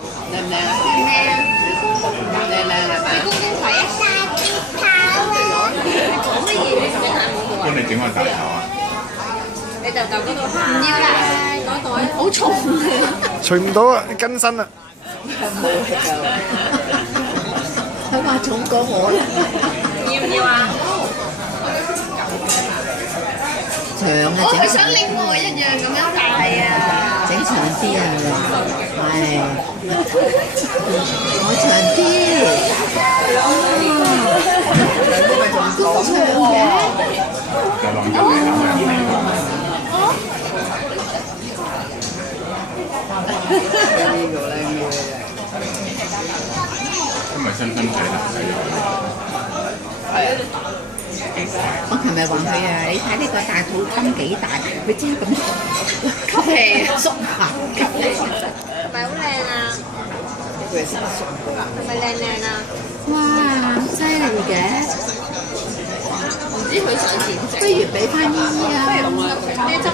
靚唔靚啊？靚靚係咪？你公公睇啊？你講乜嘢？你睇我度啊？幫你整個大頭啊！你就嗰度唔要啦，嗰袋好重啊！除唔到啊，更新啦。冇力啊！佢話重過我啦。要唔要啊？長啊，我係想另外一樣咁樣大啊！整長啲啊！係，我長啲。咁長嘅？就諗緊你諗緊你呢個咧，今日新睇啦，係啊！我琴日話佢啊，你睇呢個大肚襟幾大，佢知咁吸氣縮下吸氣，係咪好靚啊？佢係識得縮。係咪靚靚啊？哇，犀利嘅！唔知佢想點整？不如俾翻姨姨啊！咩汁